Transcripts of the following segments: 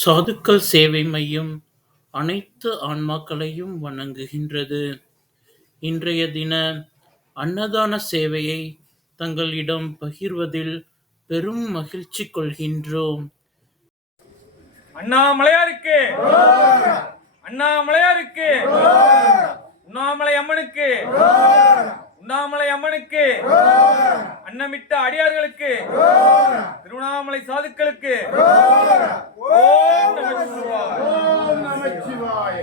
சாதுக்கள் சேவை மையம் அனைத்து ஆன்மாக்களையும் வணங்குகின்றது. இன்றைய தின அன்னதான சேவையை தங்களிடம் பகிர்வதில் பெரும் மகிழ்ச்சி கொள்கின்றோம். அண்ணாமலையாருக்கு, அண்ணாமலையாருக்கு, உண்ணாமலை அம்மனுக்கு, உண்ணாமலை அம்மனுக்கு, அன்னமிட்ட அடியார்களுக்கு, திருவண்ணாமலை சாதுக்களுக்கு ஓம் நமச்சிவாய. ஓம் நமச்சிவாய.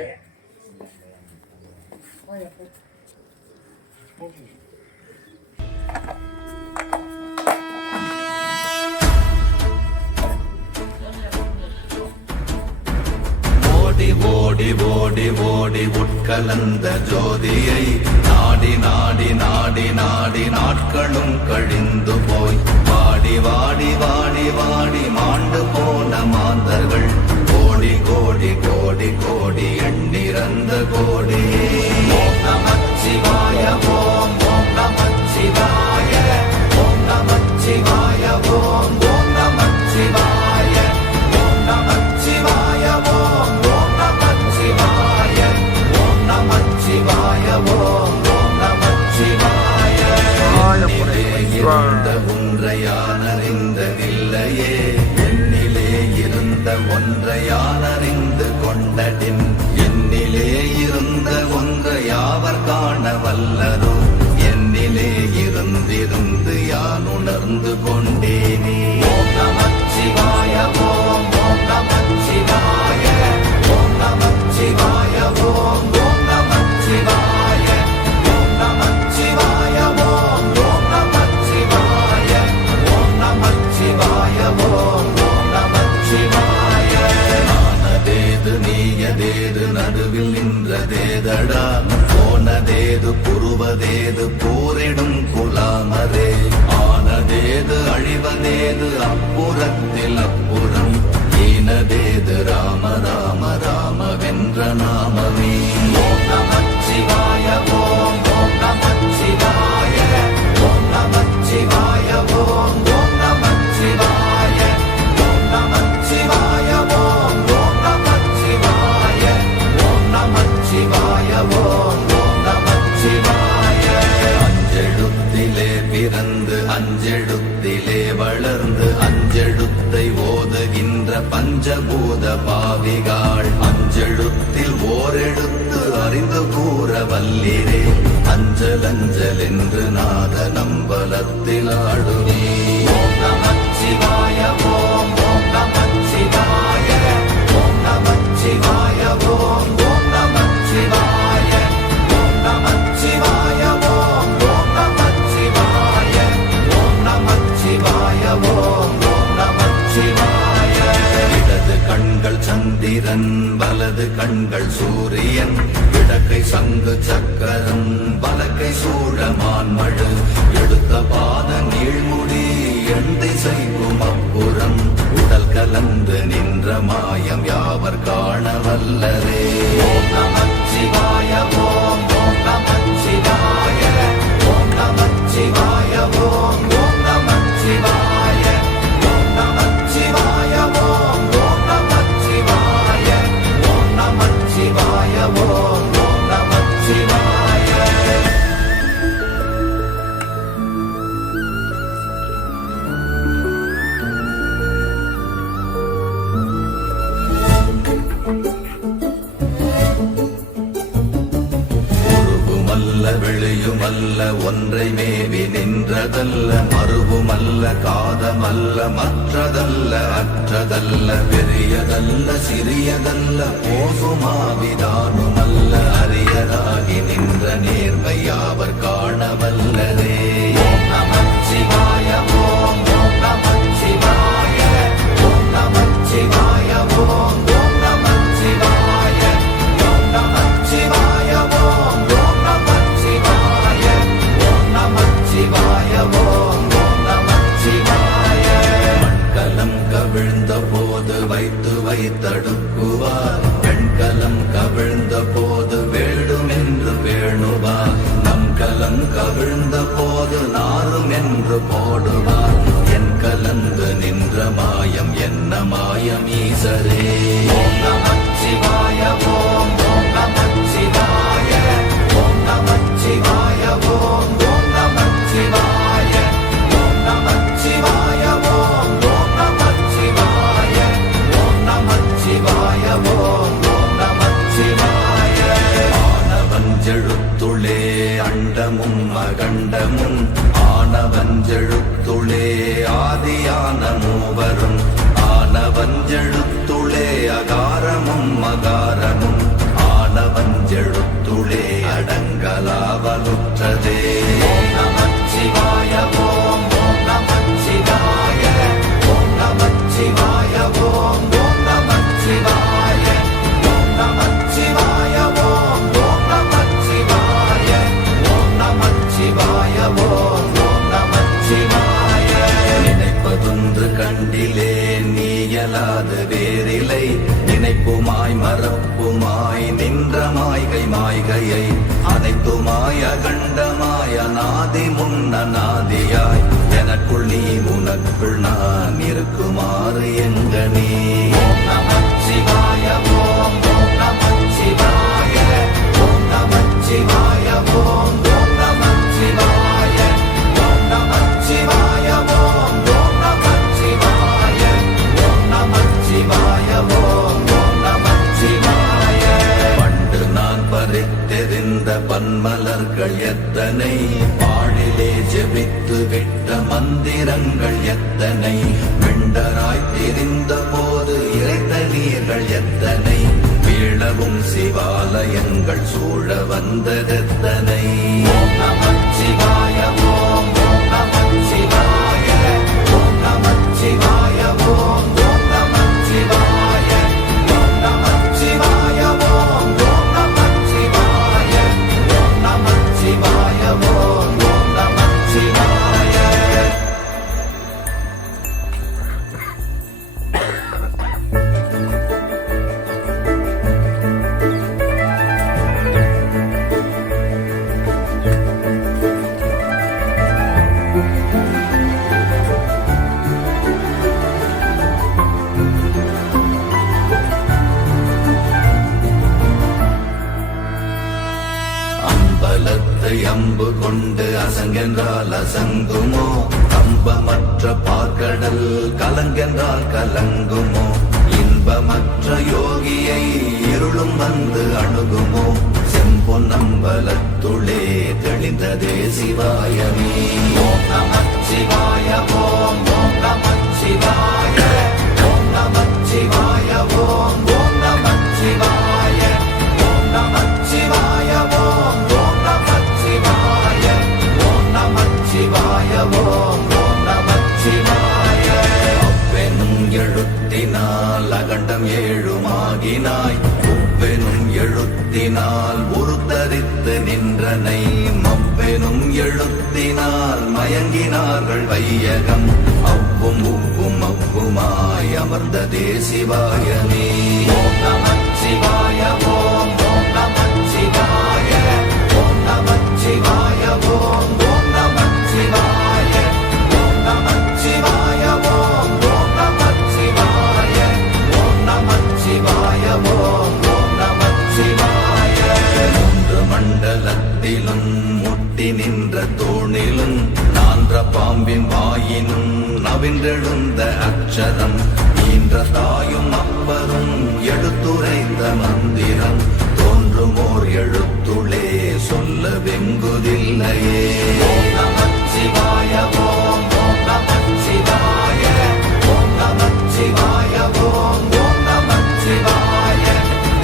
ஓடி ஓடி ஓடி ஓடி உட்கலந்த ஜோதியை நாடி நாடி நாடி நாடி நாட்களும் கழிந்து போய் வாடி வாடி வாடி வாடி மாண்டு போன மாந்தர்கள் கோடி கோடி கோடி கோடி எண்ணிறந்த கோடி. ஓம் நமச்சிவாய ஓம் ஓம் நமச்சிவாய ஓம் நமச்சிவாய ஓம் ஓம் நமச்சிவாய ஓம் நமச்சிவாய ஓம் ஓம் நமச்சிவாய ஓம் நமச்சிவாய ஓம் ஓம் நமச்சிவாய. இருந்த ஒன்றையானறிந்த நில்லையே என்னிலே இருந்த ஒன்றையானறிந்து கொண்டடின் என்னிலே இருந்த ஒன்றை யாவர் காண வல்லதோ என்னிலே இருந்திருந்து யான் உணர்ந்து கொண்டேனே. ஓம் நமச்சிவாய ஓம் ஓம் நமச்சிவாய ஓம் நமச்சிவாய ஓம் ஓம் நமச்சிவாய ஓம் நமச்சிவாய ஓம் ஓம் நமச்சிவாய ஓம் நமச்சிவாய ஓம் ஓம் நமச்சிவாய. ஆனதேது நீயதேது நடுவில் நின்றதேதடா போனதேது புருவதேது போரிடும் குலாமரே ஆனதேது அழிவதேது அப்புறத்தில் அப்புறம் ஈனதேது ராம ராம ராம வென்ற நாமமே. ஓம் நமச்சிவாய ஓம் ஓம் நமச்சிவாய ஓம் நமச்சிவாய ஓம் ஓம் நமச்சிவாய ஓம் நமச்சிவாய ஓம் ஓம் நமச்சிவாய ஓம் நமச்சிவாய ஓம் ஓம் நமச்சிவாய. அஞ்செழுத்திலே பிறந்து அஞ்செழுத்திலே வளர்ந்து அஞ்செழுத்தை ஓதுகின்ற பஞ்சபூத பாவிகாள் அஞ்செழுத்தில் ஓரெழுத்து அறிந்து கூற வல்லிரே அஞ்சல் அஞ்சல் என்று நாத நம்பலத்தில் ஆடுவே. ஓம் நமச்சிவாய ஓம் ஓம் நமச்சிவாய ஓம் நமச்சிவாய ஓம் ஓம் நமச்சிவாய ஓம் நமச்சிவாய ஓம் ஓம் நமச்சிவாய ஓம் நமச்சிவாய ஓம் ஓம் நமச்சிவாய. இடது கண்கள் சந்திரன் வலது கண்கள் சூரியன் இடக்கை சங்கு சக்கரம் வலக்கை சூழமான்மழு எடுத்த பாத நீழ்முடி எண் திசைக்கும் அப்புறம் உடல் கலந்து நின்ற மாயம் யாவர் காண வல்லரே. ஓம் நமச்சிவாய ஓம் ஓம் நமச்சிவாய ஓம் நமச்சிவாய ஓம் ஓம் நமச்சிவாய ஓம் நமச்சிவாய ஓம் ஓம் நமச்சிவாய ஓம் நமச்சிவாய ஓம் ஓம் நமச்சிவாய. உருவுமல்ல வெளியுமல்ல ஒன்றை மேவி நின்றதல்ல மறுவுமல்ல காதமல்ல மற்றதல்ல அற்றதல்ல பெரியதல்ல சிறியதல்ல போகுமாவிதானுமல்ல அரியதாகி நின்ற நேர்மை யாவர் காண வல்லரே. ஓம் நமச்சிவாய ஓம் ஓம் நமச்சிவாய ஓம் நமச்சிவாய ஓம் ஓம் நமச்சிவாய ஓம் நமச்சிவாய ஓம் ஓம் நமச்சிவாய ஓம் நமச்சிவாய ஓம் ஓம் நமச்சிவாய. மண்கலம் கவிழ்ந்த போது வைத்து வைத்தடுக்குவார் பெண்கலம் கவிழ்ந்த போது வேண்டுமென்று வேணுவார் நம் கலம் கவிழ்ந்த போது நாரும் என்று போடுவார் என் கலந்து நின்ற மாயம் என்ன நமச்சிவாயமீசரே. ஓம் நமச்சிவாய ஓம் ஓம் நமச்சிவாய ஓம் நமச்சிவாய ஓம் ஓம் நமச்சிவாய ஓம் நமச்சிவாய ஓம் ஓம் நமச்சிவாய ஓம் நமச்சிவாய ஓம் ஓம் நமச்சிவாய. ஆனவஞ்செழுத்துளே அண்டமும் அகண்டமும் ஆனவஞ்செழுத்துளே ஆதியான மூவரும் ஆனவஞ்செழுத்துளே அகாரமும் மகாரமும் ஆனவஞ்செழுத்துளே அடங்கலாவலுற்றதே. ஓம் நமச்சிவாய ஓம் ஓம் நமச்சிவாய ஓம் நமச்சிவாய ஓம் ஓம் நமச்சிவாய ஓம் நமச்சிவாய ஓம் ஓம் நமச்சிவாய ஓம் நமச்சிவாய ஓம் ஓம் நமச்சிவாய. நினைப்பதொன்று கண்டிலே நீயலாது வேறிலை நினைப்புமாய் மறப்புமாய் நின்ற மாய்கை மாய்கையை அனைத்துமாய் அகண்டமாய் அநாதி முன்னநாதியாய் எனக்குள் நீ உனக்குள் நான் இருக்குமாறு எங்கனே. ஓம் நமச்சிவாய ஓம் ஓம் நமச்சிவாய ஓம் நமச்சிவாய ஓம் ஓம் நமச்சிவாய ஓம் நமச்சிவாய ஓம் ஓம் நமச்சிவாய ஓம் நமச்சிவாய ஓம் ஓம் நமச்சிவாய. பண்டு நான் பறித்தெறிந்த பன்மலர்கள் எத்தனை பாழிலே ஜெபித்து விட்ட மந்திரங்கள் எத்தனை வெண்டராய் தெரிந்த போது இறைத்த நீர்கள் எத்தனை வீழவும் சிவாலயங்கள் சூழ வந்ததெத்தனை. ஓம் நமச்சிவாய ஓம் ஓம் நமச்சிவாய ஓம் நமச்சிவாய ஓம் ஓம் நமச்சிவாய ஓம் நமச்சிவாய ஓம் ஓம் நமச்சிவாய ஓம் நமச்சிவாய ஓம் ஓம் நமச்சிவாய. அம்பலத்தை அம்பு கொண்டு அசங்கென்றால் அசங்குமோ கம்பமற்ற பார்க்கடல் கலங்கென்றால் கலங்குமோ இன்பமற்ற யோகியை இருளும் வந்து அணுகுமோ செம்பொன்னம்பலத்துளே தெளிந்ததே சிவாயமே. ஓம் நமச்சிவாய ஓம் ஓம் நமச்சிவாய ஓம் நமச்சிவாய ஓம் ஓம் நமச்சிவாய ஓம் நமச்சிவாய ஓம் ஓம் நமச்சிவாய ஓம் நமச்சிவாய ஓம் ஓம் நமச்சிவாய. அவ்வெனும் எழுத்தினால் அகண்டம் ஏழுமாகினாய் உவ்வெனும் எழுத்தினால் உருத்தரித்து நின்றனை மவ்வெனும் எழுத்தினால் மயங்கினார்கள் வையகம் அவ்வும் உவ்வும் அவ்வுமாய் அமர்ந்ததே சிவாயமே. ஓம் நமச்சிவாய ஓம் ஓம் நமச்சிவாய ஓம் நமச்சிவாய ஓம் ஓம் நமச்சிவாய ஓம் நமச்சிவாய ஓம் ஓம் நமச்சிவாய ஓம் நமச்சிவாய ஓம் ஓம் நமச்சிவாய. மூன்று மண்டலத்திலும் முட்டி நின்ற தூணிலும் நான்ற பாம்பின் வாயினும் நவின்றெழுந்த அக்ஷரம் ஈன்ற தாயும் அப்பரும் எடுத்துரைந்த மந்திரம் தோன்றுமோர் எழுத்துளே சொல்ல வெங்குதில்லையே. ஓம் நமச்சிவாய ஓம் ஓம் நமச்சிவாய ஓம் நமச்சிவாய ஓம் ஓம் நமச்சிவாய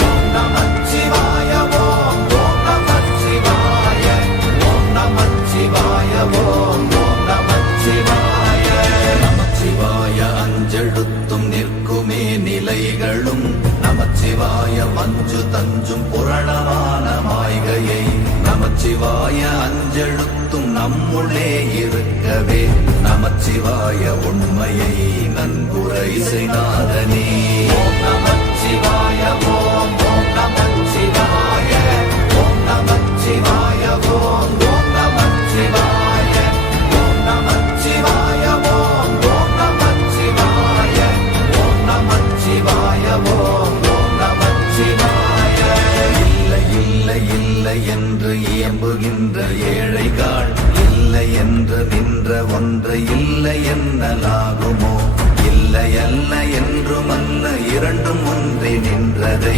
ஓம் நமச்சிவாய ஓம் ஓம் நமச்சிவாய ஓம் நமச்சிவாய ஓம் ஓம் நமச்சிவாய. நமச்சிவாய அஞ்செழுத்தும் நிற்குமே நிலைகளும் நமச்சிவாய மஞ்சு தஞ்சும் புரணமான மாய்கையை நமச்சிவாய அஞ்செழுத்தும் நம்முள்ளே இருக்கவே நமச்சிவாய உண்மையை நன்குரை செய்தாதனே. ஓம் நமச்சிவாய ஓம் ஓம் நமச்சிவாய ஓம் நமச்சிவாய ஓம் ஓம் நமச்சிவாய ஓம் நமச்சிவாய ஓம் ஓம் நமச்சிவாய ஓம் நம ஓம் ஓம் நமச்சிவாய. இல்லை இல்லை இல்லை என்று இயம்புகின்ற ஏழைகள், இல்லை என்று நின்ற ஒன்று இல்லை என்னலாகுமோ? இல்லை அல்ல என்றும் அல்ல இரண்டும் ஒன்றி நின்றதை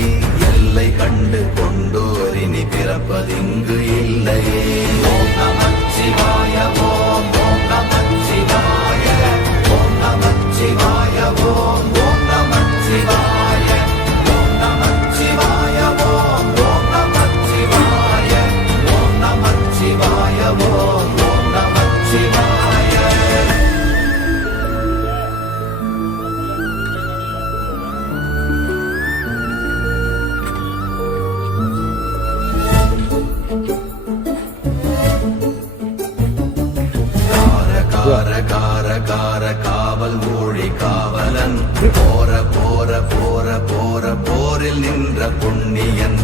எல்லை கண்டு கொண்டோர் இனி பிறப்பதிங்கு இல்லையே. ஓம் நமச்சிவாய ஓம் ஓம் நமச்சிவாய ஓம் நமச்சிவாய ஓம் ஓம் நமச்சிவாய ஓம் நமச்சிவாய ஓம் ஓம் நமச்சிவாய ஓம் நமச்சிவாய ஓம் ஓம் நமச்சிவாய. கார கார கார காவல் ஊழி காவலன், போர போர போர போர போரில் நின்ற புண்ணியன்,